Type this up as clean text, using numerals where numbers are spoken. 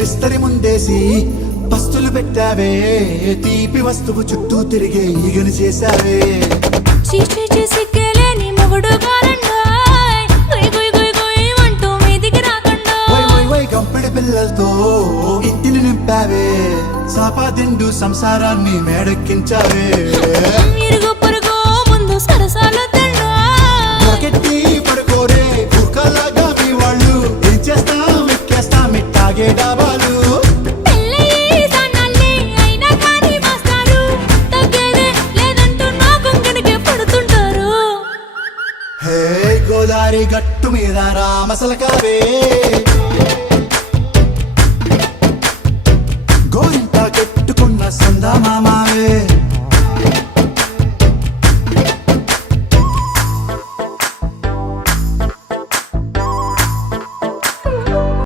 విస్తరి ముందేసి పస్తులు పెట్టావే, తీపి వస్తువు చుట్టూ తిరిగే ఈగను చేశావే. చీచి సిగ్గేలేని మొగుడు గారండోయ్, గుయ్ గుయ్ గుయ్ గుయ్ అంటూ మీదికి రాకండో. వై వై వై గంపెడి పిల్లలతో ఇంటిని నింపావే, సాపాదిండు సంసారాన్ని మేడెక్కించావే. ఇరుగు పొరుగు ముందు సరసాలు